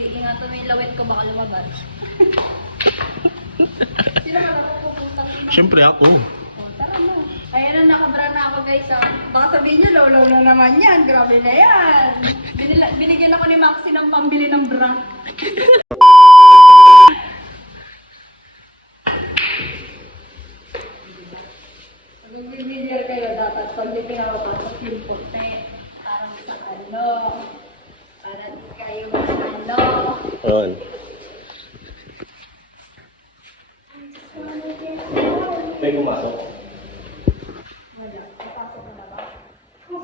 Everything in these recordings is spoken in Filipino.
Ingatan mo yung lawit ko, baka lumabas. Sino ba napupunta? Siyempre ako. Oh, tara na. Ayan na, nakabra na ako guys. Baka sabihin nyo, low na naman yan. Grabe na yan. Binigyan ako ni Maxi ng pambili ng bra. Mag-video kayo dapat pag di pinapapasok yung puti. Parang sa ano. Parang kayo sa ano. On. May pumasok. Wala. Papasok na ba? Ano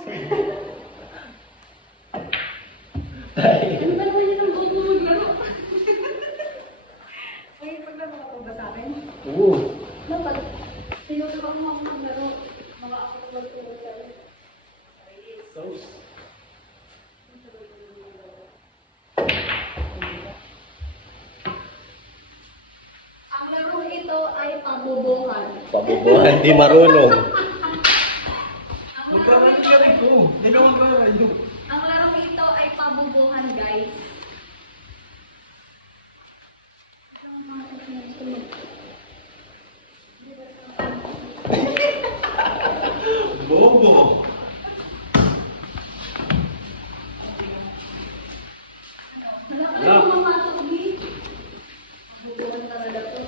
ba naman yun ang buong maglaro? Uy, paglaro ka po ba sa akin? Oo. Dapat. Tinuro ka mo ako maglaro. Mga ako maglaro sa'yo. Sauce. Ang laro ito ay pabubuhan. Pabubuhan, di marunong. Magkakaroon ko. Hindi ka magkakaroon. Ang laro ito ay pabubuhan, guys. Bobo. Wala ka naman mamasok, Bi. Pabubuhan talaga to.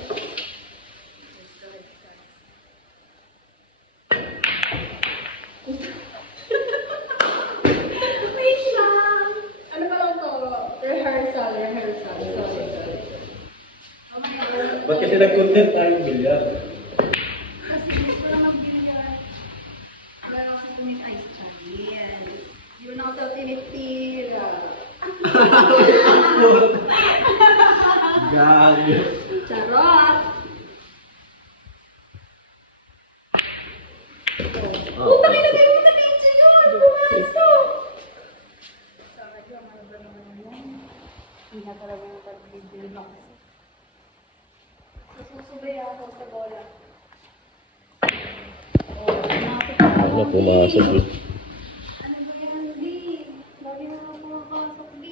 Wait lang. Ano ba lang to? Rehearsal. Sorry. Ba't kasi nag-content tayo bilyar? Kasi gusto lang mag-billiard. Wala lang ako kuming ice challenge. Yun ako sa tinitira. Gag. Charot! Ah, Putang ina kayo sa picture yun! Pumasok! Sarap yung ano ba naman yan? Hindi na talaga yung pag-video box. Susubay ako sa bola. Ano pumasok eh. Ano ba yan, B? Lagi na ako pumapasok, B.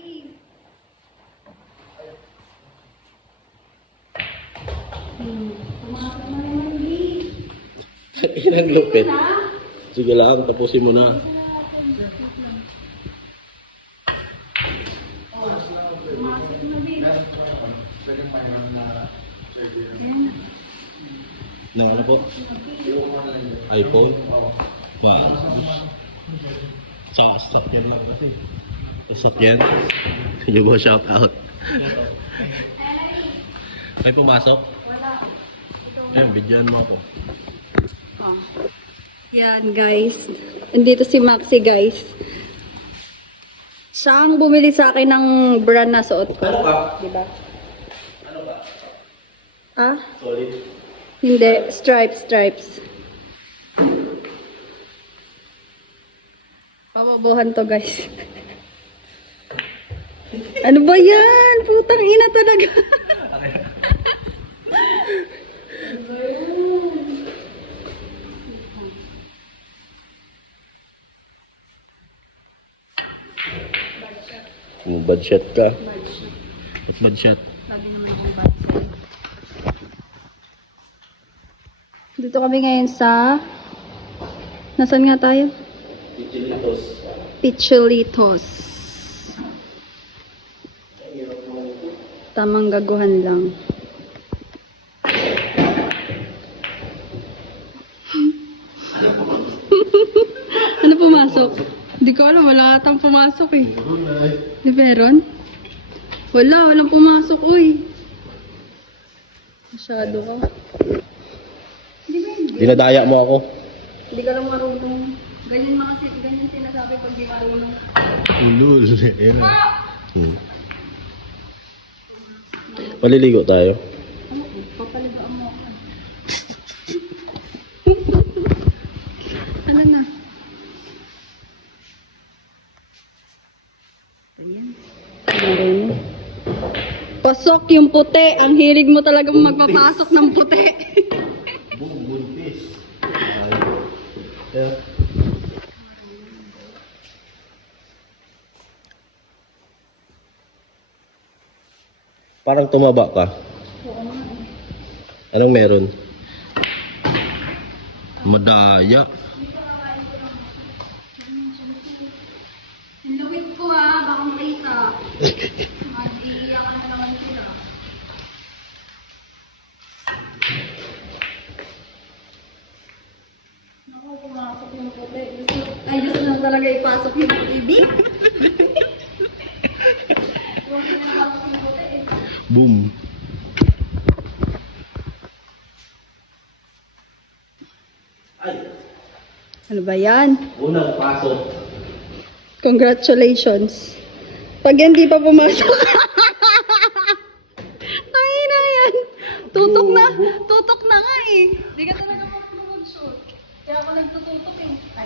Pumasok na naman, B. Ilang lupit. Na? Sige lang, tapusin mo na. Pumasok na, B. Yan. Nang ano po? iPhone? Wow. Sa sakyan lang kasi. Sakyan? Can mo shout out? May pumasok? Wala. Ayun, videoan mo ako. Oh. Yan, guys. Andito si Maxi, guys. Siya ang bumili sa akin ng brand na suot ko. Ano ka? Diba? Ano ka? Ah? Solid. Hindi. Stripes. Papabuhan to, guys. Ano ba yan? Putang ina talaga. Bad shot ka. At bad shot. Sabi naman yung bad. Dito kami ngayon sa... Nasaan nga tayo? Pichilitos. Pichulitos. Tamang gaguhan lang. Ano pumasok? Hindi ko alam, wala atang pumasok eh. Di meron? Walang pumasok, uy. Masyado ka. Di ba hindi? Dinadaya mo ako. Hindi ka lang marunong. Ganyan sinasabi pag di marunong. Ulul. Ayun. Maliligo tayo. Ano ko? Papaligaan mo ako. Ano na? Ayan. Pasok yung puti. Ang hilig mo talagang magpapasok ng puti. Buntis. Yeah. Parang tumaba ka. Oo nga eh. Anong meron? Madaya. Ang lawit ko ha, baka makita. Mag-iiyakan na naman sila. Naku, pumasok yung puti. Gusto na talaga ipasok yung ibig. Huwag na napasok yung puti eh. Boom. Ano ba yan? Unang pasok. Congratulations. Pag hindi pa pumasok. Ay na yan. Tutok na nga eh. Hindi ka talaga mag-shoot. Kaya ako nagtututok eh. Ay.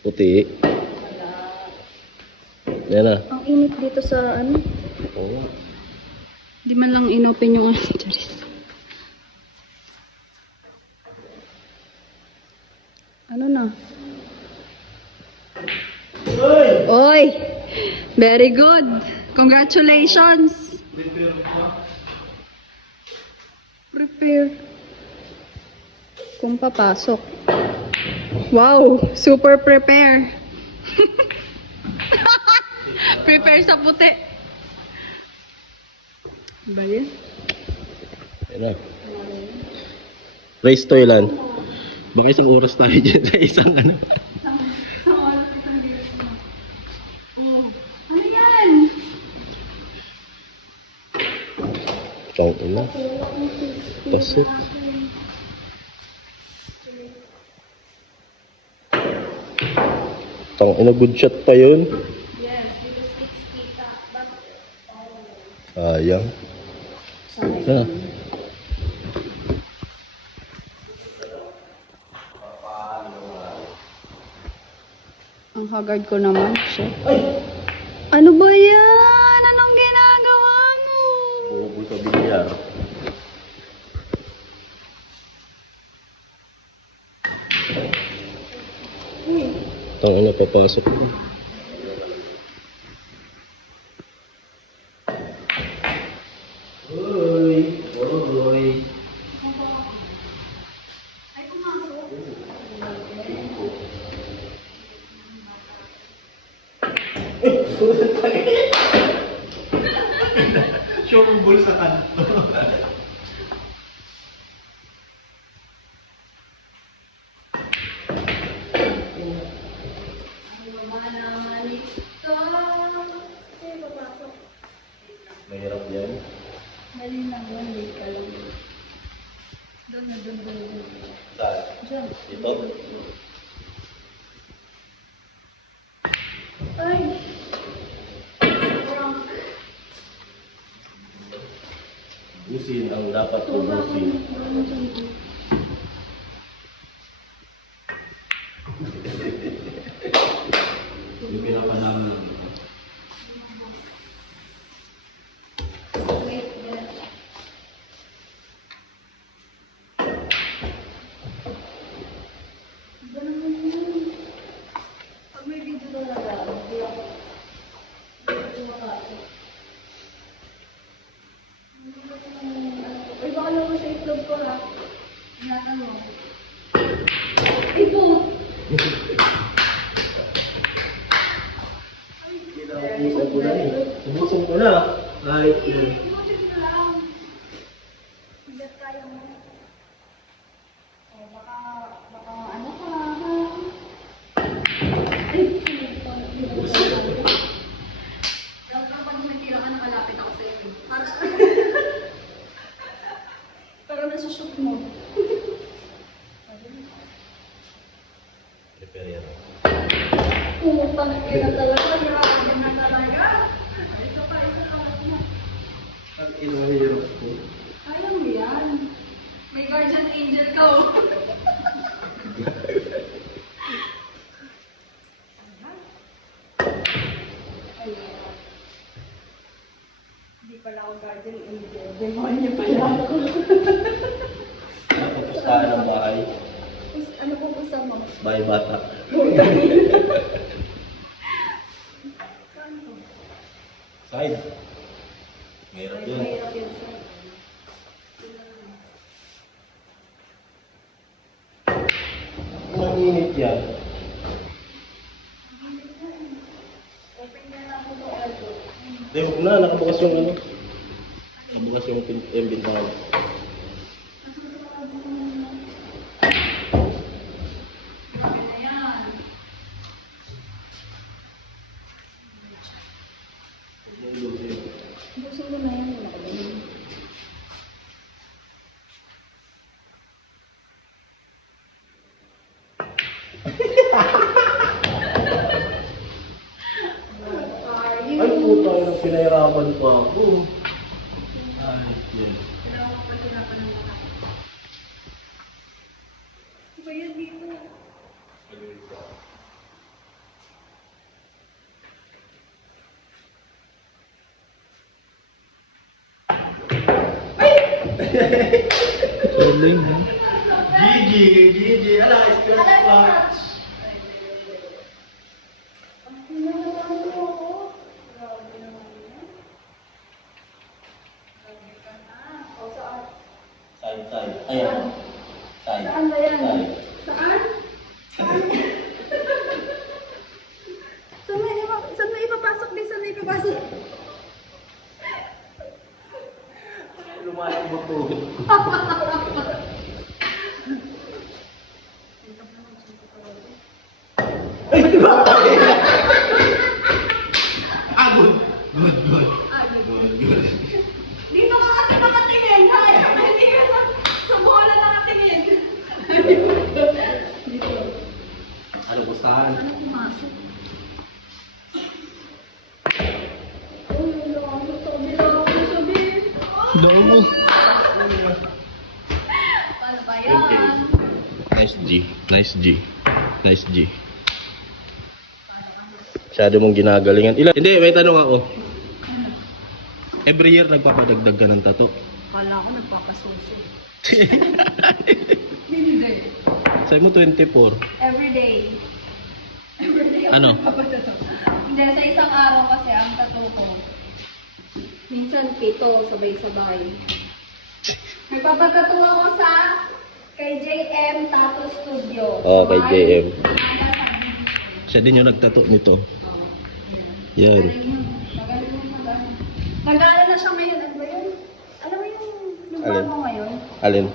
Puti. Yan na. Ang init dito sa ano. Oo. Di man lang inopen yung ano. Charis. Ano na? Oy! Very good! Congratulations! Prepare. Kung papasok. Wow! Super prepare! Prepare sa puti. Ba yun? Yan na. Race to ilan? Baka isang oras tayo dyan sa isang ano. Ano yan? Tong ina. That's it. Tong ina, good shot pa yun. Yes, because it's kita. Sayang. Sana. Ang haggard ko naman siya. Ano ba yan? Anong ginagawa mo? Bubo sa bilyar. Tong ina, papasok ko. Hoy! Hoy! Ay, pumasok. Sure ball sa kanto. Ano ba naman ito? Ay, papasok. Mahirap yan. Mali lang yun, late ka lang. Doon na, doon. Saan? Diyan. Ito? Ay! Sobrang Busin ang dapat ubusin. Yung pinapanaman ng wait, yan. Iba naman yun. Pag may video talaga, hindi ako makasok. Ay, baka naman sa itlog ko ha. Ingatan mo. Ipo! Ubusin ko na eh. Ubusin ko na. Kahit yun. Ibusin ko lang. Bigat kaya mo. O, baka ano ka ha? Ay, kapag nagtira ka, nakalapit ako sa'yo. Para nasushoot mo. Prepare yan. Putang ina talaga, grabe na talaga. Isa pa, mas mo. ang inahirap ko. Kaya mo yan. May guardian angel ka oh. Ayan. Hindi pala ako guardian angel. Demonyo pala ako. Napupustahan ng bahay. Ano po gusto mo? Bahay bata. Side. Mahirap yun. Mahirap yun, sir. Kung nag-init yan, Open na lang ako ng elbow. hindi, huwag na. Nakabukas yung ano. Nakabukas yung bintana. Grabe na yan. Busin ko na yan. Wala ko din. Ay, puta, yung pinahirapan pa ako. Ay, yun. Kailangan ko pagkirapan ng mga. Iba yan dito. Gigi, ala, scratch patch. Side. Ayan. Side. Saan ba yan? Side. Saan? Saan mo ipapasok din? Saan mo ipapasok? Lumayang buto. Ay, diba? Ah, good. Good. Dito ka kasi nakatingin. Hindi ka sa bola nakatingin. Dito. Ano ko saan? Ano pumasok? Uy, ang sabi lang ako sabihin. Dami. Paano ba yan? Nice G. Masyado mong ginagalingan. Hindi, may tanong ako. Every year nagpapadagdag ka ng tato. Kala ko nagpapasuso. Hindi. Sa'yo mo 24. Everyday. Everyday ako Ano? nagpapatato. Hindi, sa isang araw kasi ang tattoo ko. Minsan 7, sabay-sabay. Nagpapatato ako sa kay JM Tattoo Studio. Oh, kay JM. Magaling Siya din yung nagtato nito. Yan. yun. Magaling yun. Nag-aaral na siya ngayon. Ano ba yun? Alam mo yung Alin? bago ngayon? Alin?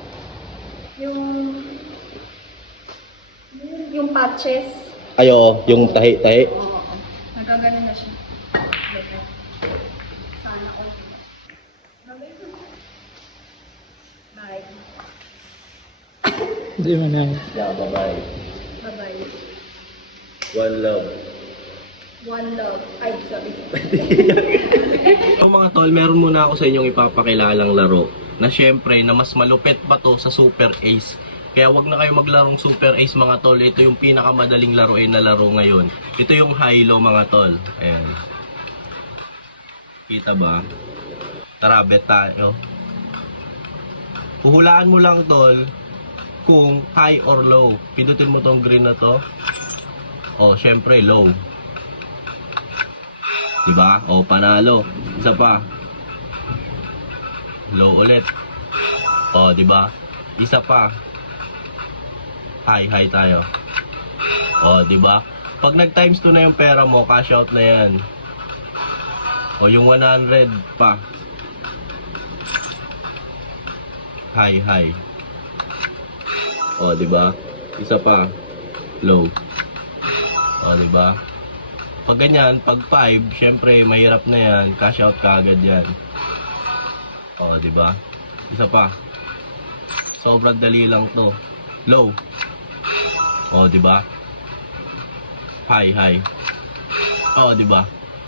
Yung patches. Ayo, yung tahi-tahi. Oo. Nagagaling na siya. Sana all. Bye. Hindi mo na. Yeah, bye-bye. Bye-bye. One love. One love. Ay, sorry. So mga tol, meron muna ako sa inyong ipapakilalang laro na syempre na mas malupit pa to sa Super Ace. Kaya wag na kayo maglarong Super Ace mga tol. Ito yung pinakamadaling laruin na laro ngayon. Ito yung high-low mga tol. Ayan. Kita ba? Tara, bet tayo. Huhulaan mo lang tol kung high or low. Pindutin mo tong green na to. Oh, syempre low. Diba? O, panalo. Isa pa. Low ulit. O, diba? Isa pa. High tayo. O, diba? Pag nag times 2 na yung pera mo, cash out na yan. O, yung 100 pa. High. O, diba? Isa pa. Low. O, diba? Pag ganyan, pag 5, syempre mahirap na yan, cash out ka agad yan. O, diba? Isa pa. Sobrang dali lang to. Low. O, diba? High. O, diba?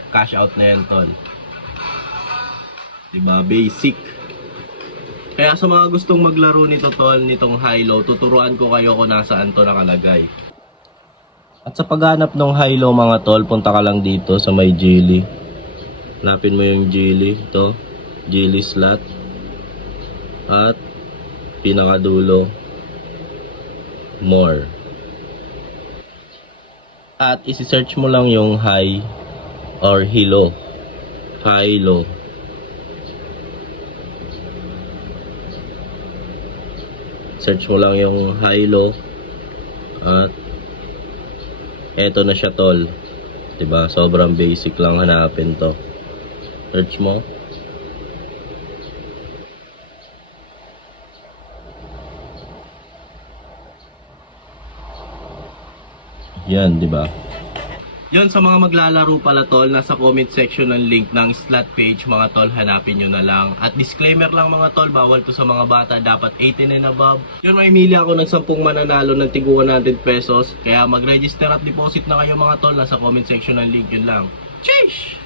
Cash out na yan, tol. Diba? Basic. Kaya sa mga gustong maglaro nito, tol, nitong high-low, tuturuan ko kayo kung nasaan to nakalagay. At sa paghanap ng high-low mga tol, punta ka lang dito sa may jelly. Hanapin mo yung jelly. Ito. Jelly slot. At pinakadulo. More. At isi-search mo lang yung high or hilo. Hilo. Search mo lang yung Hilo. At eto na siya, tol. Diba? Sobrang basic lang hanapin to. Search mo. Yan, diba? Yon, sa mga maglalaro pala tol, nasa comment section ng link ng slot page mga tol, hanapin nyo na lang. At disclaimer lang mga tol, bawal to sa mga bata, dapat 18 and above. Yun, may mili ako ng 10 mananalo ng tig 100 pesos. Kaya mag-register at deposit na kayo mga tol, nasa comment section ng link, yun lang. Sheesh!